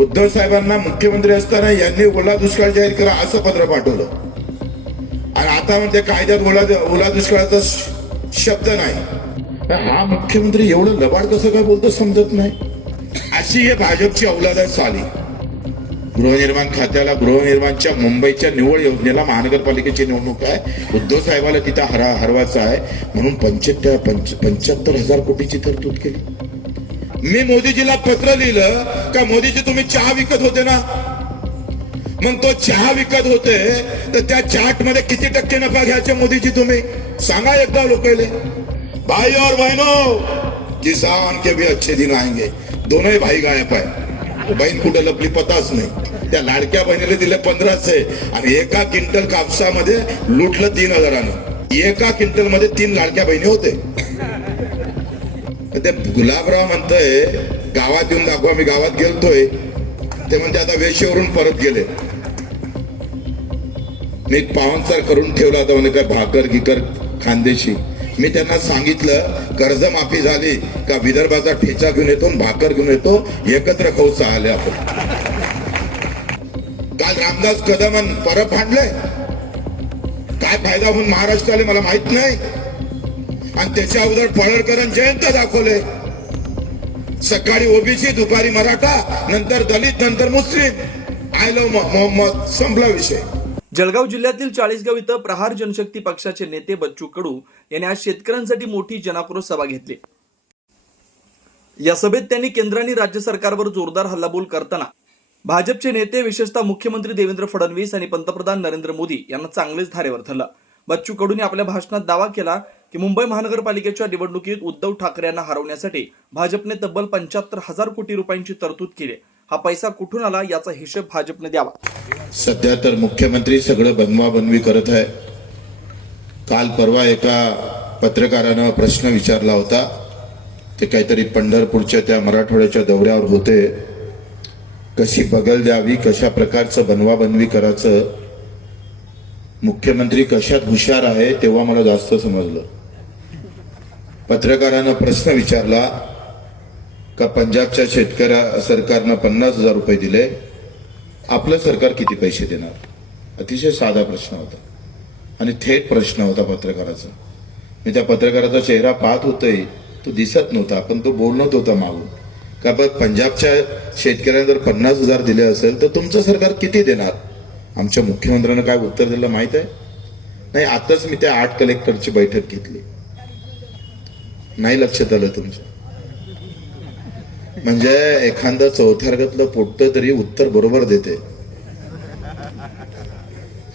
उद्धव साहेबांना मुख्यमंत्री असताना यांनी ओला दुष्काळ जाहीर करा असं पत्र पाठवलं. आणि आता म्हणते कायद्यात ओला ओला दुष्काळाचा शब्द नाही. हा मुख्यमंत्री एवढं लबाड कसं काय बोलतो समजत नाही. अशी हे भाजपची अवलादात चाली गृहनिर्माण खात्याला गृहनिर्माणच्या मुंबईच्या निवड योजनेला महानगरपालिकेची निवडणूक आहे. उद्धव साहेबाला तिथं हरा हरवायचा आहे. म्हणून पंच्याहत्तर पंच पंच्याहत्तर हजार कोटीची तरतूद केली. मी मोदीजीला पत्र लिहिलं का मोदीजी तुम्ही चहा विकत होते ना? मग तो चहा विकत होते तर त्या चाटमध्ये किती टक्के नफा घ्यायचे मोदीजी तुम्ही? सांगा एकदा लोकांले. भाई और बहनों किसान के भी अच्छे दिन आएंगे. दोनों भाई गायब आहे बहीण कुठे लपली पताच नाही. त्या लाडक्या बहिणीला दिले पंधराशे आणि एका क्विंटल कापसामध्ये लुटलं तीन हजारानं. एका क्विंटलमध्ये तीन लाडक्या बहिणी होते. ते गुलाबराव म्हणतोय गावात येऊन दाखवा मी गावात गेलतोय. ते म्हणते आता वेशीवरून परत गेले. मी पाहुणचार करून ठेवला होता म्हणे काय भाकर गिकर खानदेशी. मी त्यांना सांगितलं कर्जमाफी झाली का विदर्भाचा ठेचा घेऊन येतो भाकर घेऊन येतो एकत्र खाऊ आले आपण. काल रामदास कदमन परत फाडले काय फायदा होऊन महाराष्ट्राला मला माहीत नाही. आणि त्याच्या अगोदर पळळकरण जयंत दाखवले. सकाळी ओबीसी दुपारी मराठा नंतर दलित नंतर मुस्लिम. आय लव्ह मोहम्मद संपला विषय. जळगाव जिल्ह्यातील चाळीसगाव इथं प्रहार जनशक्ती पक्षाचे नेते बच्चू कडू यांनी आज शेतकऱ्यांसाठी मोठी जनाक्रोश सभा घेतली. या सभेत त्यांनी केंद्र आणि राज्य सरकारवर जोरदार हल्लाबोल करताना भाजपचे नेते विशेषतः मुख्यमंत्री देवेंद्र फडणवीस आणि पंतप्रधान नरेंद्र मोदी यांना चांगलेच धारेवर धरलं. बच्चू कडूंनी आपल्या भाषणात दावा केला की मुंबई महानगरपालिकेच्या निवडणुकीत उद्धव ठाकरे यांना हरवण्यासाठी भाजपने तब्बल पंच्याहत्तर हजार कोटी रुपयांची तरतूद केली. हा पैसा कुठून आला याचा हिशेब भाजपने द्यावा. सध्या तर मुख्यमंत्री सगळं बनवाबनवी करत आहे. काल परवा एका पत्रकारानं प्रश्न विचारला होता. ते काहीतरी पंढरपूरच्या त्या मराठवाड्याच्या दौऱ्यावर होते. कशी बगल द्यावी कशा प्रकारचं बनवाबनवी करायचं मुख्यमंत्री कशात हुशार आहे तेव्हा मला जास्त समजलं. पत्रकारानं प्रश्न विचारला का पंजाबच्या शेतकऱ्या सरकारनं पन्नास हजार रुपये दिले? आपलं सरकार किती पैसे देणार? अतिशय साधा प्रश्न होता. आणि थेट प्रश्न होता पत्रकाराचा. मी त्या पत्रकाराचा चेहरा पाहत होतोय. तो दिसत नव्हता पण तो बोलणत होता मागून. का बघ पंजाबच्या शेतकऱ्यांना जर पन्नास हजार दिले असेल तर तुमचं सरकार किती देणार? आमच्या मुख्यमंत्र्यांना काय उत्तर दिलं माहीत आहे? नाही आताच मी त्या आठ कलेक्टरची बैठक घेतली. नाही लक्षात आलं तुमच्या. म्हणजे एखादं चौथार्गातलं पोट्ट तरी उत्तर बरोबर देते.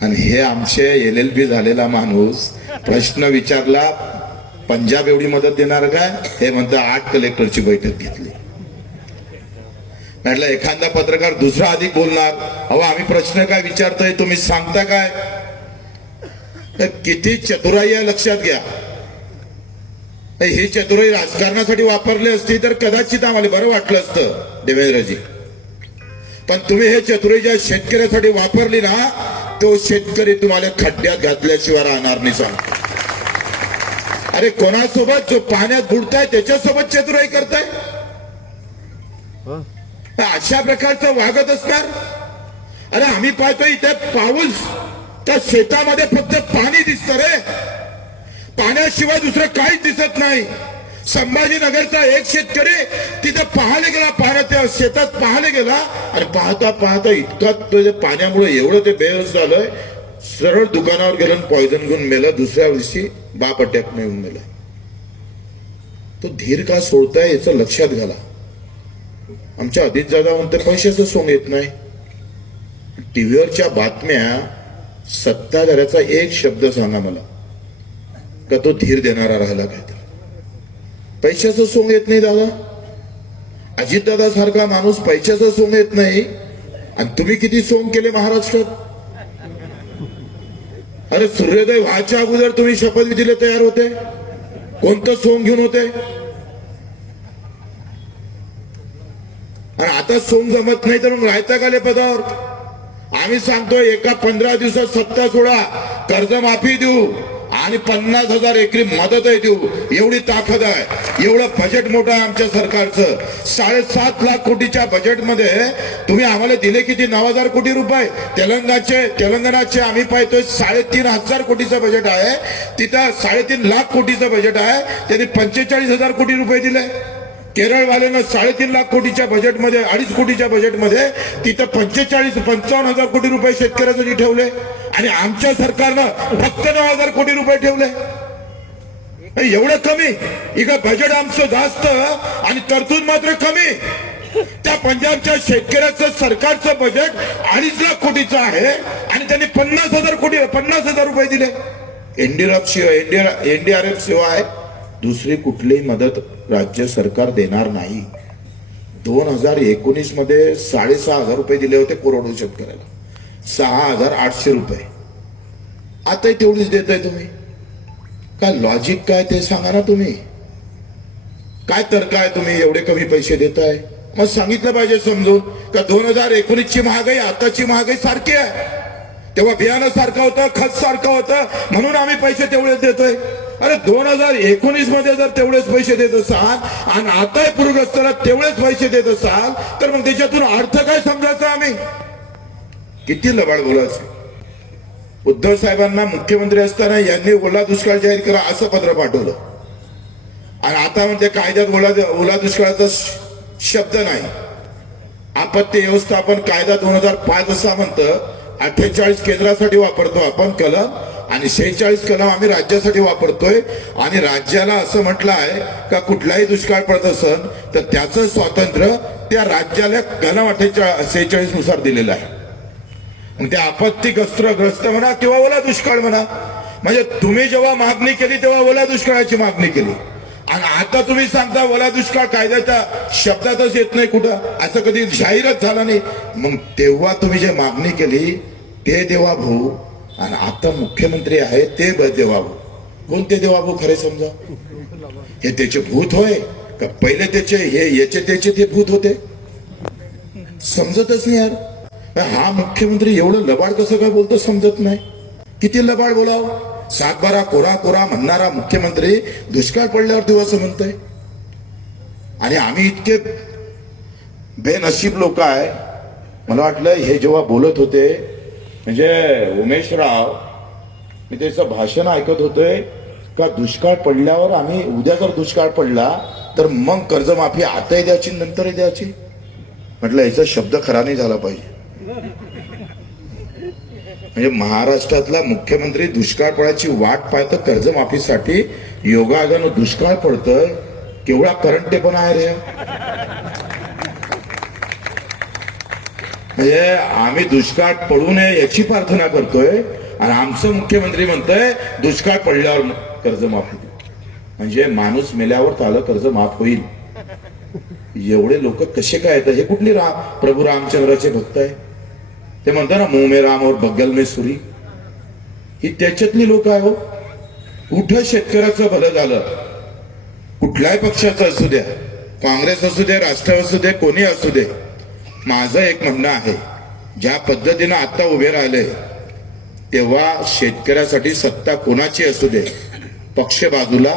आणि हे आमचे एल एल बी झालेला माणूस प्रश्न विचारला पंजाब एवढी मदत देणार काय हे म्हणतं आठ कलेक्टरची बैठक घेतली. म्हटलं एखादा पत्रकार दुसरा अधिक बोलणार. अहो आम्ही प्रश्न काय विचारतोय तुम्ही सांगता काय? तर किती चतुराई आहे लक्षात घ्या. ही चतुराई राजकारणासाठी वापरली असती तर कदाचित आम्हाला बरं वाटलं असतं देवेंद्रजी. पण तुम्ही हे चतुराई ज्या शेतकऱ्यासाठी वापरली ना तो शेतकरी तुम्हाला खड्ड्यात घातल्याशिवाय राहणार नाही सांग अरे कोणासोबत? जो पाण्यात बुडताय त्याच्यासोबत चतुराई करताय? अशा प्रकारचं वागत असणार? अरे आम्ही पाहतोय इथे पाऊस त्या शेतामध्ये फक्त पाणी दिसतं रे. पाण्याशिवाय दुसरं काहीच दिसत नाही. संभाजीनगरचा एक शेतकरी तिथे पाहायला गेला पाहण्या त्या शेतात पाहायला गेला. आणि पाहता पाहता इतका ते पाण्यामुळे एवढं ते बेहोश झालंय. सरळ दुकानावर गेलं पॉयझन घेऊन मेलं. दुसऱ्या वर्षी बाप अटॅक मिळून मेला. तो धीर का सोडताय याचं लक्षात घाला. आमच्या अजित जादा म्हणते पैशाचं सोंग येत नाही. टीव्हीवरच्या बातम्या सत्ताधाऱ्याचा एक शब्द सांगा मला. का तो धीर देणारा राहिला काय पैशाचं सोंग येत नाही दादा. अजितदादा सारखा माणूस पैशाचं सोंग येत नाही. आणि तुम्ही किती सोंग केले महाराष्ट्रात? अरे सूर्योदय व्हायच्या अगोदर तुम्ही शपथविधीला तयार होते. कोणतं सोंग घेऊन होते? आणि आता सोंग जमत नाही तर मग राहता का आले पदावर आम्ही सांगतोय एका पंधरा दिवसात सत्ता सोडा. कर्जमाफी देऊ. आणि पन्नास हजार एकरी मदत आहे देऊ. एवढी ताकद आहे. एवढं बजेट मोठं आहे आमच्या सरकारचं. साडेसात लाख कोटीच्या बजेटमध्ये तुम्ही आम्हाला दिले किती? नऊ हजार कोटी रुपये. तेलंगणाचे तेलंगणाचे आम्ही पाहतोय साडेतीन हजार कोटीचं बजेट आहे. तिथं साडेतीन लाख कोटीचं बजेट आहे. त्यांनी पंचेचाळीस हजार कोटी रुपये दिले. केरळवाल्यानं साडेतीन लाख कोटीच्या बजेटमध्ये अडीच कोटीच्या बजेटमध्ये तिथं पंचेचाळीस पंचावन्न हजार कोटी रुपये शेतकऱ्यासाठी ठेवले. आणि आमच्या सरकारनं फक्त नऊ हजार कोटी रुपये ठेवले. एवढं कमी. इकडे बजेट आमचं जास्त आणि तरतूद मात्र कमी. त्या पंजाबच्या शेतकऱ्याचं सरकारचं बजेट अडीच लाख कोटीचं आहे आणि त्यांनी पन्नास हजार कोटी पन्नास हजार रुपये दिले. एनडीआरएफ शिवाय एनडीआरएफ शिवाय दुसरी कुठलीही मदत राज्य सरकार देणार नाही. दोन हजार एकोणीसमध्ये साडेसहा हजार रुपये दिले होते कोरोना शेतकऱ्याला. सहा हजार आठशे रुपये. आताही तेवढीच देत आहे तुम्ही. काय लॉजिक काय ते सांगा ना तुम्ही. काय तर्क आहे तुम्ही एवढे कमी पैसे देताय? मग सांगितलं पाहिजे समजून का दोन हजार एकोणीसची महागाई आताची महागाई सारखी आहे. तेव्हा बियाणं सारखं होतं खत सारखं होतं म्हणून आम्ही पैसे तेवढेच देतोय. अरे दोन हजार एकोणीसमध्ये जर तेवढेच पैसे देत असाल आणि आता पूरग्रस्ताला तेवढेच पैसे देत असाल तर मग त्याच्यातून अर्थ काय समजायचा आम्ही? किती लबाड बोलायचं उद्धव साहेबांना मुख्यमंत्री असताना यांनी ओला दुष्काळ जाहीर करा असं पत्र पाठवलं. आणि आता म्हणजे कायद्यात ओला ओला दुष्काळाचा शब्द नाही. आपत्ती व्यवस्थापन कायदा दोन हजार पाच असा म्हणतं अठ्ठेचाळीस केंद्रासाठी वापरतो आपण कलम आणि शेहेचाळीस कलम आम्ही राज्यासाठी वापरतोय. आणि राज्याला असं म्हटलं आहे का कुठलाही दुष्काळ पडत असन तर त्याचं स्वातंत्र्य त्या राज्याला कलम अठ्ठेचाळीस शेहेचाळीसनुसार दिलेलं आहे. मग ते आपत्तीग्रस्त ग्रस्त म्हणा किंवा ओला दुष्काळ म्हणा. म्हणजे तुम्ही जेव्हा मागणी केली तेव्हा ओला दुष्काळाची मागणी केली. आणि आता तुम्ही सांगता ओला दुष्काळ कायद्याच्या शब्दातच येत नाही कुठं. असं कधी जाहीरच झाला नाही. मग तेव्हा तुम्ही जे मागणी केली ते देवा भाऊ आणि आता मुख्यमंत्री आहे ते ब- देवा भाऊ कोणते देवा भाऊ खरे समजा? हे त्याचे भूत होय. का पहिले त्याचे हे याचे त्याचे ते भूत होते? समजतच नाही यार. हा मुख्यमंत्री एवढं लबाड कसं काय बोलतो समजत नाही. किती लबाड बोलाव? सातबारा कोरा कोरा म्हणणारा मुख्यमंत्री दुष्काळ पडल्यावर तेव्हा असं म्हणतोय. आणि आम्ही इतके बेनशीब लोक आहे. मला वाटलं हे जेव्हा बोलत होते म्हणजे उमेश राव मी त्याचं भाषण ऐकत होतोय का दुष्काळ पडल्यावर आम्ही उद्या जर दुष्काळ पडला तर मग कर्जमाफी आताही द्यायची नंतरही द्यायची? म्हटलं याचा शब्द खरा नाही झाला पाहिजे. म्हणजे महाराष्ट्रातला मुख्यमंत्री दुष्काळ पडायची वाट पाहतं कर्जमाफीसाठी योगायोगानं दुष्काळ पडतं केवढा करंटेपणा आहे रे. म्हणजे आम्ही दुष्काळ पडू नये याची प्रार्थना करतोय आणि आमचं मुख्यमंत्री म्हणतोय दुष्काळ पडल्यावर कर्जमाफी म्हणजे माणूस मेल्यावर आलं कर्ज माफ होईल. एवढे लोक कसे काय येतात हे कुठली राम प्रभू रामचंद्राचे भक्त आहे ते म्हणतात ना मुंह में राम और बग्गल में सुरी. ही त्याच्यातली लोक आहे हो. कुठं शेतकऱ्याचं भलं झालं? कुठल्याही पक्षाचं असू द्या काँग्रेस असू दे राष्ट्र असू दे कोणी असू दे माझं एक म्हणणं आहे ज्या पद्धतीनं आता उभे राहिले तेव्हा शेतकऱ्यासाठी सत्ता कोणाची असू दे? पक्ष बाजूला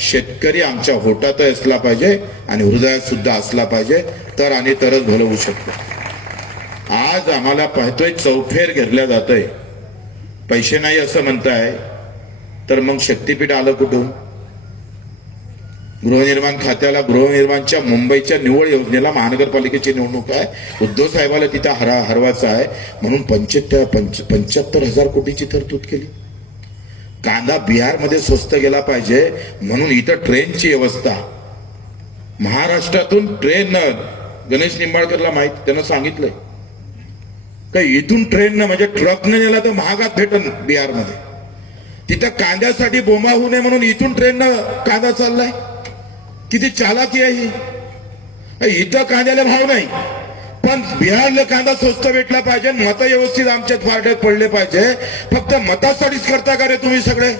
शेतकरी आमच्या होटात असला पाहिजे आणि हृदयात सुद्धा असला पाहिजे तर आणि तरच भलं होऊ शकतं. आज आम्हाला पाहतोय चौफेर घेतल्या जात आहे पैसे नाही असं म्हणताय. तर मग शक्तीपीठ आलं कुठून? गृहनिर्माण खात्याला गृहनिर्माणच्या मुंबईच्या निवड योजनेला महानगरपालिकेची निवडणूक आहे. उद्धव साहेबाला तिथं हरा हरवायचा आहे. म्हणून पंच्याहत्तर पंच पंच्याहत्तर हजार कोटीची तरतूद केली. कांदा बिहारमध्ये स्वस्त गेला पाहिजे. म्हणून इथं ट्रेनची व्यवस्था. महाराष्ट्रातून ट्रेन गणेश निंबाळकरला माहीत त्यानं सांगितलंय. का इथून ट्रेननं म्हणजे ट्रकनं नेला तर महागात भेटन बिहारमध्ये. तिथं कांद्यासाठी बोंबा होऊ नये म्हणून इथून ट्रेननं कांदा चाललाय. किती चालाकी आहे ही. इथं कांद्याला भाव नाही. पण बिहारला कांदा स्वस्त भेटला पाहिजे मत व्यवस्थित आमच्यात फारड्यात पडले पाहिजे. फक्त मतासाठीच करता का रे तुम्ही सगळे?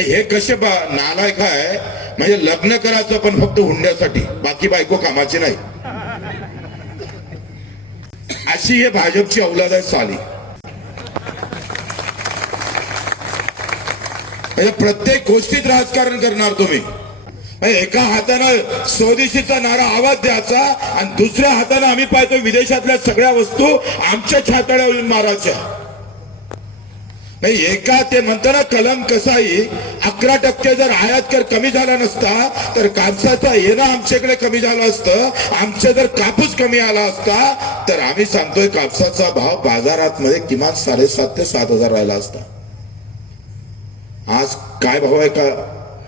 हे कसे बा नालायक आहे. म्हणजे लग्न करायचं पण फक्त हुंड्यासाठी. बाकी बायको कामाची नाही. अशी हे भाजपची औलाद आहे साली. म्हणजे प्रत्येक गोष्टीत राजकारण करणार तुम्ही. म्हणजे एका हातानं स्वदेशीचा नारा आवाज द्यायचा आणि दुसऱ्या हातानं आम्ही पाहतो विदेशातल्या सगळ्या वस्तू आमच्या छाताड्यावर येऊन मारायच्या. नाही एका ते म्हणतो ना कलम कसाई अकरा टक्के जर आयात कर कमी झाला नसता तर कापसाचा येणं आमच्याकडे कमी झालं असतं. आमचे जर कापूस कमी आला असता तर आम्ही सांगतोय कापसाचा भाव बाजारात मध्ये किमान साडेसात ते सात हजार राहिला असता. आज काय भाव आहे का?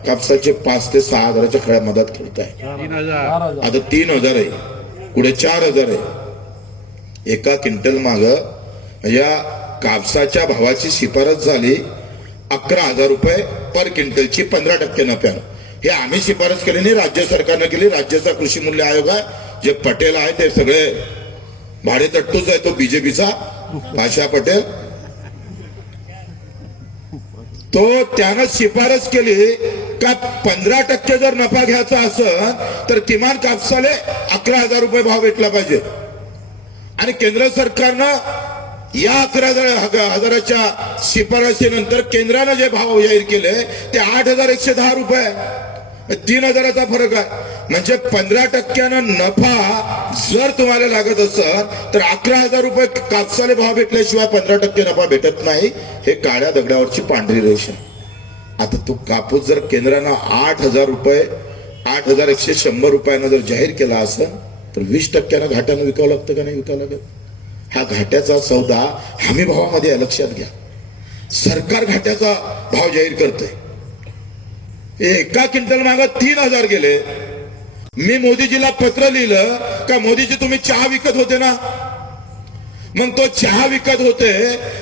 कापसाचे पाच ते सहा हजाराच्या खड्या मदत खेळत आहे. आता तीन हजार आहे. पुढे चार हजार आहे. एका क्विंटल माग या कापसाच्या भावाची शिफारस झाली अकरा हजार रुपये पर क्विंटलची पंधरा टक्के नफ्यानं. हे आम्ही शिफारस केली नाही राज्य सरकारनं केली. राज्याचा कृषी मूल्य आयोग आहे. जे पटेल आहे ते सगळे भाडेतट्टूच आहे तो बीजेपीचा. भाषा पटेल. तो त्यानं शिफारस केली का पंधरा टक्के जर नफा घ्यायचा असं तर किमान कापसाले अकरा हजार रुपये भाव भेटला पाहिजे. आणि केंद्र सरकारनं या अकरा हजार हजाराच्या शिफारसीनंतर केंद्रानं जे भाव जाहीर केले ते आठ हजार एकशे दहा रुपये तीन हजाराचा फरक आहे. म्हणजे पंधरा टक्क्यानं नफा जर तुम्हाला लागत असेल तर अकरा हजार रुपये कापसाले भाव भेटल्याशिवाय पंधरा टक्के नफा भेटत नाही. हे काळ्या दगडावरची पांढरी रेषा आता तो कापूस जर केंद्रानं आठ हजार रुपये आठ हजार एकशे शंभर रुपयानं जर जाहीर केला असेल तर वीस टक्क्यानं घाट्यानं विकावं लागतं का नाही विकावं लागत? हा घाट्याचा सौदा हमी भावामध्ये आहे, लक्षात घ्या. सरकार घाट्याचा भाव जाहीर करतोय. एका क्विंटल माग तीन हजार गेले. मी मोदीजीला पत्र लिहिलं का मोदीजी तुम्ही चहा विकत होते ना? मग तो चहा विकत होते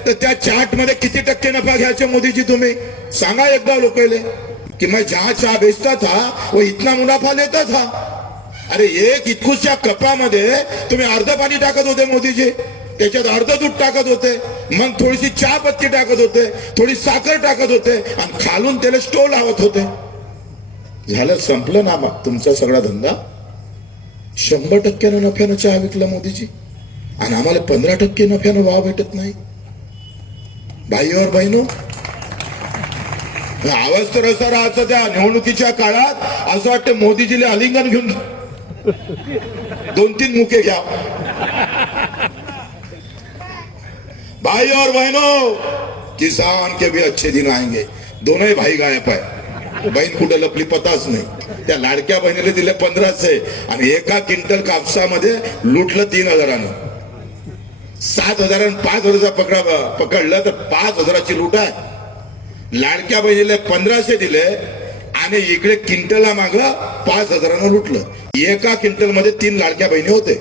तर त्या चाटमध्ये किती टक्के नफा घ्यायचे मोदीजी तुम्ही? सांगा एकदा लोकले कि मैं जहां चहा बेचता था वो इतना मुनाफा लेता था. अरे एक इतकूच्या कपामध्ये तुम्ही अर्ध पाणी टाकत होते मोदीजी. त्याच्यात अर्ध दूध टाकत होते मग थोडीशी चहा पत्ती टाकत होते थोडी साखर टाकत होते आणि खालून त्याला स्टोव लावत होते. झालं संपलं ना मग तुमचा सगळा धंदा? शंभर टक्क्यानं नफ्यानं चहा विकला मोदीजी. आणि आम्हाला पंधरा टक्के नफ्यानं भाव भेटत नाही. बाईवर बहिनो आवाज तर असा राहायचा त्या निवडणुकीच्या काळात असं वाटतं मोदीजीला आलिंगन घेऊन दोन तीन मुके घ्या. भाई और बहनों किसान के भी अच्छे दिन आएंगे। दोनों भाई गायब आहे बहीण कुठे लपली पताच नाही त्या लाडक्या बहिणीला दिले पंधराशे आणि एका क्विंटल कापसामध्ये लुटलं तीन हजारानं. सात हजारानं पाच हजाराचा पकडा पकडलं तर पाच हजाराची लूट आहे. लाडक्या बहिणीला पंधराशे दिले आणि इकडे क्विंटलला मागलं पाच हजारानं लुटलं. एका क्विंटलमध्ये तीन लाडक्या बहिणी होते.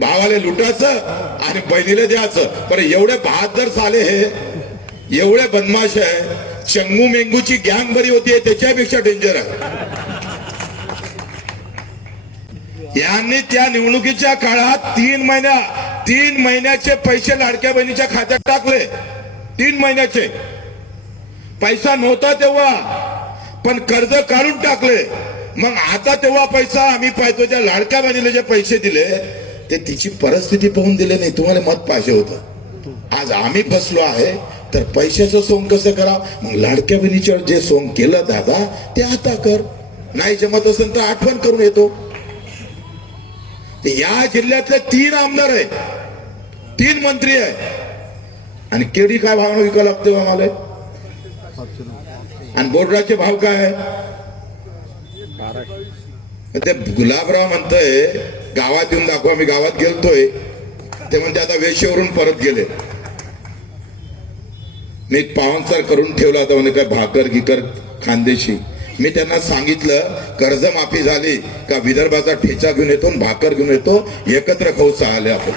भावाला लुटायचं आणि बहिणीला द्यायचं. पण एवढे बहादर साले हे एवढे बदमाश आहे चंगू मेंगूची गँग बरी होती त्याच्यापेक्षा डेंजर आहे. यांनी त्या निवडणुकीच्या काळात तीन महिन्या तीन महिन्याचे पैसे लाडक्या बहिणीच्या खात्यात टाकले. तीन महिन्याचे. पैसा नव्हता तेव्हा पण कर्ज काढून टाकले. मग आता तेव्हा पैसा आम्ही पाहतो त्या लाडक्या बहिणीला जे पैसे दिले ते तिची परिस्थिती पाहून दिले नाही तुम्हाला मत पाहिजे होतं. आज आम्ही फसलो आहे तर पैशाचं सोंग कसं करा मग लाडक्या बहिणीच्या जे सोंग केलं दादा ते आता कर. नाही जमत असेल तर आठवण करून येतो. या जिल्ह्यातले तीन आमदार आहेत. तीन मंत्री आहे आणि केळी काय भावना विकावं लागते हो आम्हाला? आणि बोर्डाचे भाव काय आहे ते गुलाबराव म्हणतय गावात येऊन दाखवा मी गावात गेलतोय. ते म्हणते आता वेशीवरून परत गेले. मी पाहुणचार करून ठेवला होता म्हणजे काय भाकर गिकर खानदेशी. मी त्यांना सांगितलं कर्जमाफी झाली का विदर्भाचा ठेचा घेऊन येतो भाकर घेऊन येतो एकत्र खाऊ चालले आपण.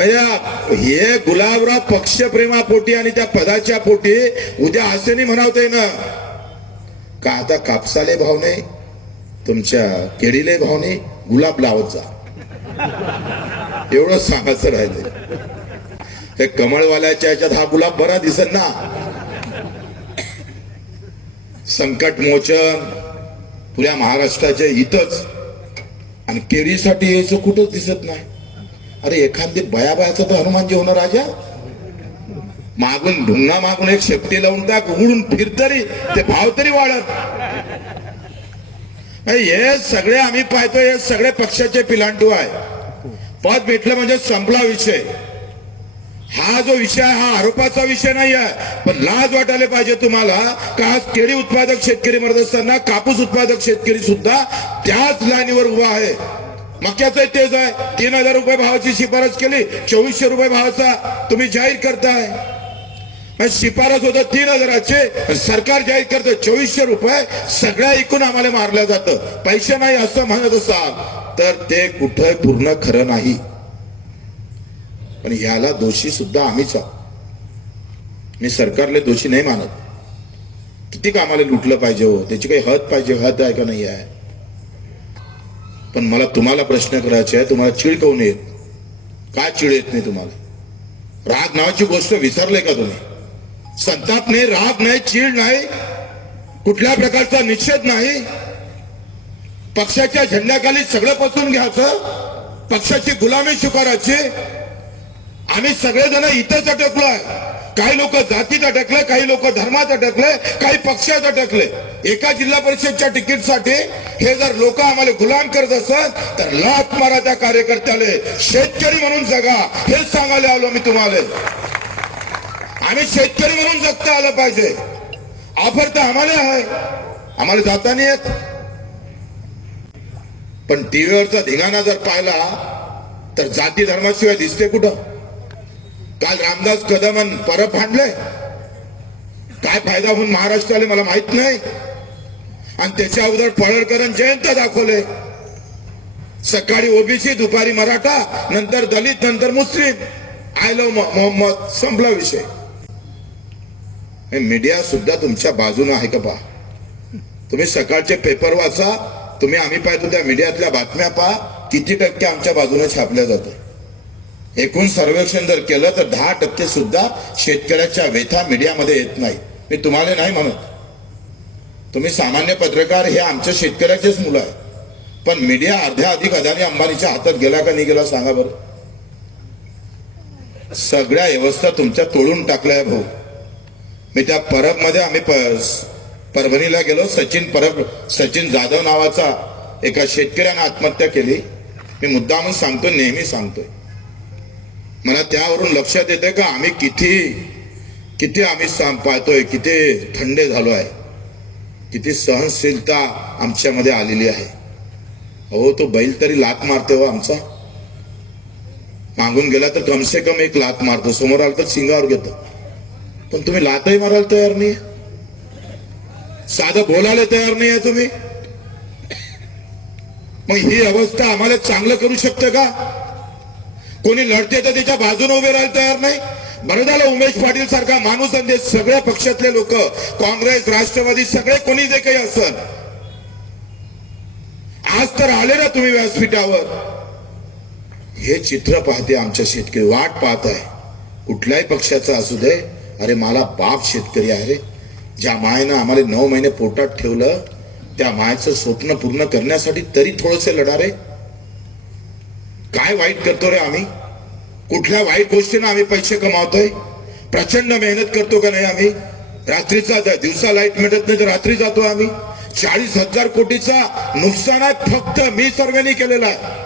हे गुलाबराव पक्षप्रेमापोटी आणि त्या पदाच्या पोटी उद्या असे नाही म्हणावते ना. का आता कापसाले भाव नाही? तुमच्या केडीले भावने गुलाब लावत जा. एवढं सांगायचं राहिले ते कमळवाल्याच्या याच्यात हा गुलाब बरा दिसत ना. संकट मोचन पुऱ्या महाराष्ट्राच्या इथंच. आणि केळीसाठी यायचं कुठंच दिसत नाही. अरे एखादी बया तर हनुमानजी होणार राजा? मागून ढुंगा मागून एक शक्ती लावून टाक उघडून फिरतरी ते भाव तरी वाढत. हे सगळे आम्ही पाहतोय हे सगळे पक्षाचे पिलांटू आहे. पद भेटलं म्हणजे संपला विषय. हा जो विषय हा आरोपाचा विषय नाही आहे पण लाज वाटायला पाहिजे तुम्हाला का आज केळी उत्पादक शेतकरी मरत असताना कापूस उत्पादक शेतकरी सुद्धा त्याच लाईनीवर उभा आहे. मक्याचं तेच आहे. तीन हजार रुपये भावाची शिफारस केली चोवीसशे रुपये भावाचा तुम्ही जाहीर करताय. शिफारस होतं तीन हजाराचे. सरकार जाहीर करतं चोवीसशे रुपये सगळ्या ऐकून आम्हाला मारलं जातं. पैसे नाही असं म्हणत असाल तर ते कुठं पूर्ण खरं नाही. पण ह्याला दोषी सुद्धा आम्हीच आहोत. मी सरकारले दोषी नाही मानत. किती कामाला लुटलं पाहिजे हो? त्याची काही हद पाहिजे हद आहे का नाही आहे? पण मला तुम्हाला प्रश्न करायचे आहे तुम्हाला चिड काऊन येत? काय चिड येत नाही तुम्हाला? राग नावाची गोष्ट विसरले का तुम्ही? संताप नाही राग नाही चीड नाही कुठल्या प्रकारचा निषेध नाही. पक्षाच्या झेंड्याखाली सगळं पसून घ्यायचं पक्षाची गुलामी स्वीकारायची. आम्ही सगळेजण इथंच अटकलोय काही लोक जातीत अटकले काही लोक धर्मात अटकले काही पक्षात अटकले. एका जिल्हा परिषदच्या तिकीटसाठी हे जर लोक आम्हाला गुलाम करत असत तर लाथ मारा त्या कार्यकर्त्याले. शेतकरी म्हणून जगा. हेच सांगायला आलो मी तुम्हाला. आम्ही शेतकरी म्हणून जगता आलं पाहिजे. ऑफर तर आम्हाला आहे. आम्हाला जाता नाही येत. पण टीव्हीवरचा धिगाणा जर पाहिला तर जाती धर्माशिवाय दिसते कुठं? काल रामदास कदमन परब भांडले. काय फायदा होऊन महाराष्ट्राला मला माहीत नाही. आणि त्याच्या अगोदर पळळकरण जयंत दाखवले. सकाळी ओबीसी दुपारी मराठा नंतर दलित नंतर मुस्लिम. आय लव्ह मोहम्मद संपला विषय. मीडिया सुद्धा तुमच्या बाजूने आहे का पहा? तुम्ही सकाळचे पेपर वाचा तुम्ही आम्ही पाहतो त्या मीडियातल्या बातम्या पहा किती टक्के आमच्या बाजूने छापल्या जाते एकूण सर्वेक्षण जर केलं तर दहा टक्के सुद्धा शेतकऱ्याच्या व्यथा मीडियामध्ये येत नाही. मी तुम्हाला नाही म्हणत. तुम्ही सामान्य पत्रकार हे आमच्या शेतकऱ्याचेच मुलं आहे पण मीडिया अर्ध्या अधिक अदानी अंबानीच्या हातात गेला का नाही गेला सांगा बरं. सगळ्या व्यवस्था तुमच्या तोडून टाकल्या आहे भाऊ. मी त्या परबमध्ये आम्ही प- परभणीला गेलो. सचिन परब सचिन जाधव नावाचा एका शेतकऱ्यानं आत्महत्या केली. मी मुद्दामून सांगतो नेहमी सांगतोय मला त्यावरून लक्षात येते का आम्ही किती किती आम्ही पाहतोय किती थंडे झालो आहे. किती सहनशीलता आमच्यामध्ये आलेली आहे. अहो तो बैल तरी लात मारते हो आमचा. मागून गेला तर कमसे कम एक लात मारतो. समोर आलं तर शिंगावर घेतो. पण तुम्ही लातही मारायला तयार नाही? साधं बोलायला तयार नाही आहे तुम्ही? मग ही अवस्था आम्हाला चांगलं करू शकतं का? कोणी लढते तर त्याच्या बाजूने उभे राहायला तयार नाही? बरं झालं उमेश पाटील सारखा माणूस आणि सगळ्या पक्षातले लोक काँग्रेस राष्ट्रवादी सगळे कोणी जे काही असन. आज तर आले ना तुम्ही व्यासपीठावर. हे चित्र पाहते आमच्या शेतकरी वाट पाहत आहे. कुठल्याही पक्षाचा असू दे अरे मला बाप शेतकरी आहे. ज्या मायनं आम्हाला नऊ महिने पोटात ठेवलं त्या मायाचं स्वप्न पूर्ण करण्यासाठी तरी थोडसे लढारे काय वाईट करतो रे आम्ही? कुठल्या वाईट गोष्टीनं आम्ही पैसे कमावतोय? प्रचंड मेहनत करतो का नाही आम्ही? रात्रीचा दिवसा लाइट मिळत नाही तर रात्री जातो आम्ही. चाळीस हजार कोटीचा नुकसान आहे फक्त मी सर्वेनी केलेला आहे.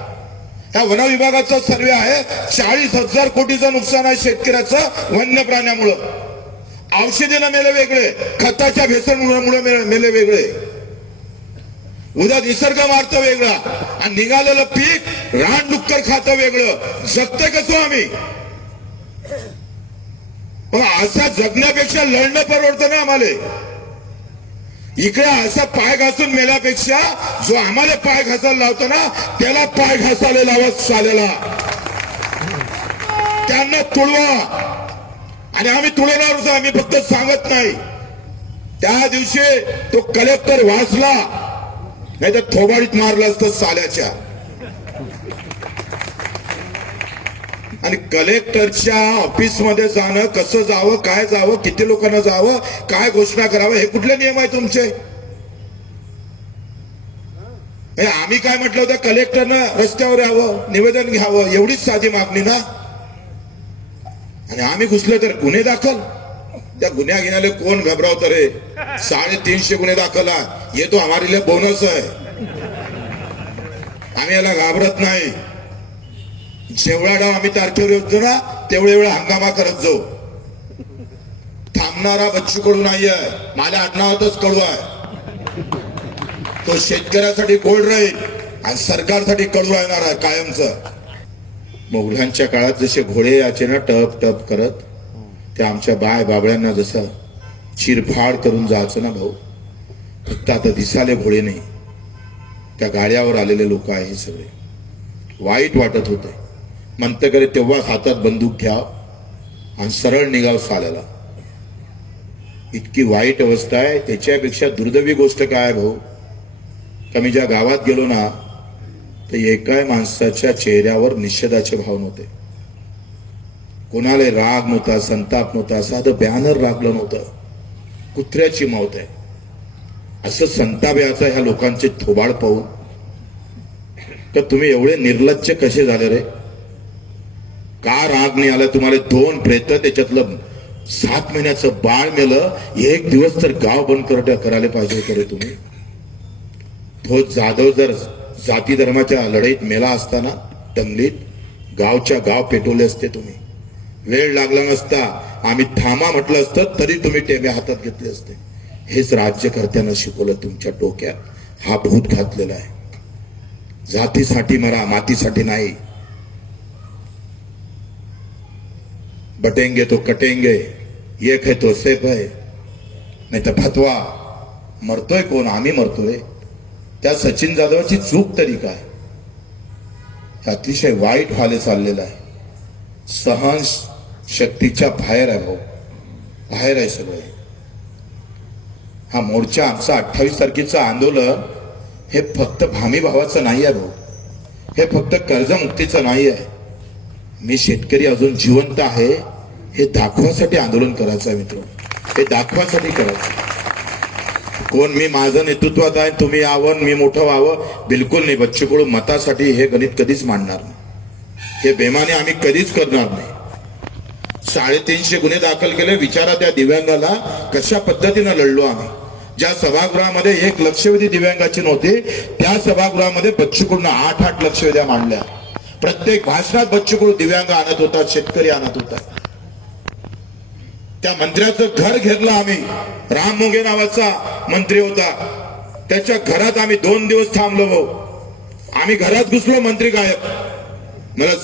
या वन विभागाचा सर्वे आहे चाळीस हजार कोटीचं नुकसान आहे शेतकऱ्याचं वन्य प्राण्यामुळं औषधीनं मेले वेगळे खताच्या भेसळमुळे मेले वेगळे. उद्या निसर्ग मारतं वेगळा आणि निघालेलं पीक रान डुक्कर खातं वेगळं. जगते कसो आम्ही? असं जगण्यापेक्षा लढणं परवडतं ना आम्हाला. इकडे असा पाय घासून मेल्यापेक्षा जो आम्हाला पाय घासायला लावतो ना त्याला पाय घासायला लावा चालेला त्यांना तुळवा. आणि आम्ही तुळवणार होतो आम्ही फक्त सांगत नाही. त्या दिवशी तो कलेक्टर वाचला. नाही तर थोबाडीत मारला असतं साल्याच्या आणि कलेक्टरच्या ऑफिसमध्ये जाणं कसं जावं काय जावं किती लोकांना जावं काय घोषणा करावं हे कुठले नियम आहे तुमचे? आम्ही काय म्हटलं होतं? कलेक्टरनं रस्त्यावर यावं निवेदन घ्यावं एवढीच साधी मागणी ना? आणि आम्ही घुसलो तर गुन्हे दाखल. त्या गुन्ह्या घेण्याला कोण घबरावत रे? साडेतीनशे गुन्हे दाखल. आहे. ये तो बोनस आहे. आम्ही याला घाबरत नाही. जेवढा डाव आम्ही तारखेवर येतो ना तेवढे वेळा हंगामा करत जाऊ. थांबणारा बच्चू कडू नाहीये माझ्या आडनावातच कडू आहे. तो शेतकऱ्यासाठी गोड राहील आणि सरकारसाठी कडू राहणार आहे कायमचं. मोगलांच्या काळात जसे घोडे याचे ना टप टप करत ते आमच्या बाय बाबळ्यांना जसं चिरफाड करून जायचं ना भाऊ फक्त आता दिसाले घोडे नाही. त्या गाड्यावर आलेले लोक आहे हे सगळे. वाईट वाटत होते. म्हणतं करे तेव्हा हातात बंदूक घ्या आणि सरळ निघाव साल्याला. इतकी वाईट अवस्था आहे. त्याच्यापेक्षा दुर्दैवी गोष्ट काय भाऊ? का मी ज्या गावात गेलो ना तर एका माणसाच्या चेहऱ्यावर निषेधाचे भाव नव्हते कोणाला राग नव्हता संताप नव्हता साधं बॅनर लागलं नव्हतं. कुत्र्याची मौत आहे. असं संताप याचा ह्या लोकांचे थोबाड पाहून. तर तुम्ही एवढे निर्लज्ज कसे झाले रे? का राग नाही आला? तुम्हाला दोन प्रेत त्याच्यातलं सात महिन्याचं बाळ मेलं. एक दिवस तर गाव बंद कर करायला पाहिजे होतं रे तुम्ही. तो जाधव जर जाती धर्माच्या लढाईत मेला असताना दंगलीत गावच्या गाव पेटवले असते तुम्ही. वेळ लागला नसता. आम्ही थांबा म्हटलं असतं तरी तुम्ही टेबे हातात घेतले असते. हेच राज्यकर्त्यांना शिकवलं तुमच्या डोक्यात. हा भूत घातलेला आहे. जातीसाठी मरा मातीसाठी नाही. बटेंगे तो कटेंगे एक है तो सेफ है नाही तर फतवा मरतोय कोण आम्ही मरतोय त्या सचिन जाधवाची चूक तरी काय अतिशय वाईट व्हायला चाललेलं आहे सहन शक्तीच्या बाहेर आहे भाऊ बाहेर आहे सगळं हा मोर्चा आमचा अठ्ठावीस तारखेचं आंदोलन हे फक्त भामी भावाचं नाही आहे भाऊ हे फक्त कर्जमुक्तीचं नाही आहे मी शेतकरी अजून जिवंत आहे हे दाखवासाठी आंदोलन करायचं आहे मित्र. हे दाखवासाठी करायचं कोण मी माझं नेतृत्वात आहे तुम्ही यावं मी मोठं व्हावं बिलकुल नाही. बच्चू कडू मतासाठी हे गणित कधीच मांडणार नाही. हे बेमाने आम्ही कधीच करणार नाही. साडेतीनशे गुन्हे दाखल केले विचारा त्या दिव्यांगाला कशा पद्धतीनं लढलो आम्ही. ज्या सभागृहामध्ये एक लक्षवेधी दिव्यांगाची नव्हती त्या सभागृहामध्ये बच्चू कडून आठ आठ लक्षवेध्या मांडल्या. प्रत्येक भाषणात बच्चूकडू दिव्यांग आणत होता शेतकरी आणत होता त्या मंत्र्याचं घर घेरलं आम्ही. राम मोगे नावाचा मंत्री होता. त्याच्या घरात आम्ही दोन दिवस थांबलो भाऊ आम्ही घरात घुसलो मंत्री गायब. मला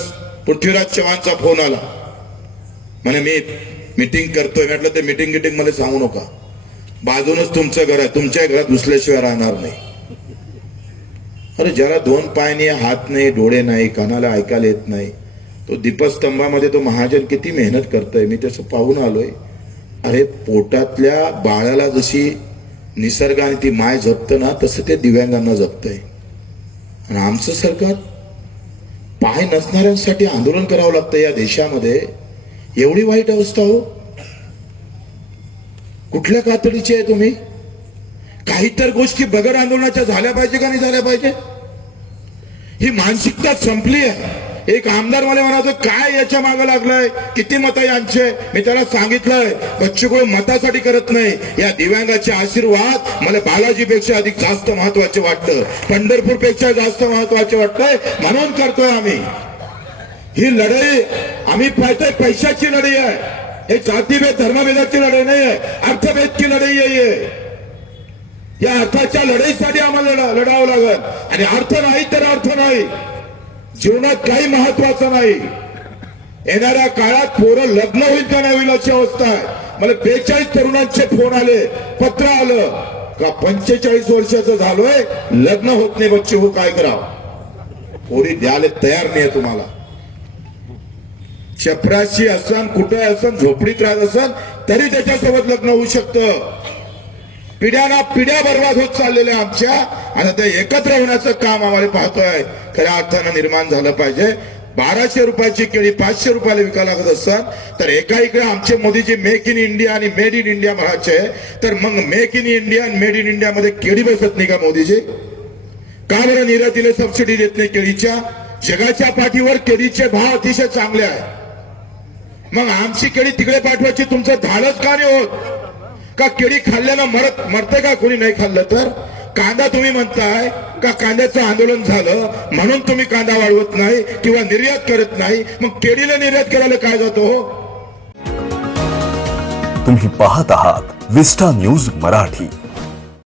पृथ्वीराज चव्हाणचा फोन आला. म्हणे मी मिटिंग करतोय. म्हटलं ते मीटिंग गिटिंग मला सांगू नका. बाजूनच तुमचं घर आहे तुमच्या घरात घुसल्याशिवाय राहणार नाही. अरे ज्याला दोन पाय नाही हात नाही डोळे नाही कानाला ऐकायला येत नाही. तो दीपस्तंभामध्ये तो महाजन किती मेहनत करतोय मी त्याचं पाहून आलोय. अरे पोटातल्या बाळाला जशी निसर्गाने ती माय जपतं ना तसं ते दिव्यांगांना जपतंय. आणि आमचं सरकार पाय नसणाऱ्यांसाठी आंदोलन करावं लागतं या देशामध्ये. एवढी वाईट अवस्था हो. कुठल्या कातडीची आहे तुम्ही? काहीतर गोष्टी बगड आंदोलनाच्या झाल्या पाहिजे का नाही झाल्या पाहिजे? ही मानसिकता संपली आहे. एक आमदार मला म्हणायचं काय याच्या मागे लागलंय? किती मत यांचे? मी त्याला सांगितलंय बच्चूकडे मतासाठी करत नाही. या दिव्यांगाचे आशीर्वाद मला बालाजीपेक्षा अधिक जास्त महत्त्वाचे वाटतं. पंढरपूरपेक्षा जास्त महत्त्वाचे वाटतंय म्हणून करतोय आम्ही. ही लढाई आम्ही पाहतोय पैशाची लढाई आहे. हे जातीभेद धर्मभेदाची लढाई नाही आहे अर्थभेदची लढाई आहे या हक्काच्या लढाईसाठी आम्हाला लढावं लागल. आणि अर्थ नाही तर अर्थ नाही. जीवनात काही महत्वाचं नाही. येणाऱ्या काळात पोरं लग्न होईल का नाही होईल अशी अवस्था आहे. मला बेचाळीस तरुणांचे फोन आले. पत्र आलं. का पंचेचाळीस वर्षाचं झालोय? लग्न होत नाही बच्चे हो काय करावं? पोरी द्यायला तयार नाही तुम्हाला. चपराशी असन कुठे असन झोपडीत राहत असन तरी त्याच्यासोबत लग्न होऊ शकतं. पिढ्याना पिढ्या बर्बाद होत चाललेल्या आमच्या आणि ते एकत्र होण्याचं काम आम्हाला पाहतोय. खऱ्या अर्थानं निर्माण झालं पाहिजे. बाराशे रुपयाची केळी पाचशे रुपयाला विकायला लागत असतात. तर एका इकडे आमचे मोदीजी मेक इन इंडिया आणि मेड इन इंडिया म्हणायचे. तर मग मेक इन इंडिया आणि मेड इन इंडिया मध्ये केळी बसत नाही का मोदीजी? का बरं निर्यातीला सबसिडी देत नाही केळीच्या? जगाच्या पाठीवर केळीचे भाव अतिशय चांगले आहे. मग आमची केळी तिकडे पाठवायची तुमचं धाडच का नाही होत? का केळी खाल्ल्यानं मरत मरते का कोणी नाही खाल्लं तर? कांदा तुम्ही म्हणताय का कांद्याचं आंदोलन झालं म्हणून तुम्ही कांदा वाढवत नाही किंवा निर्यात करत नाही? मग केळीला निर्यात करायला काय जातो हो? तुम्ही पाहत आहात विस्टा न्यूज मराठी.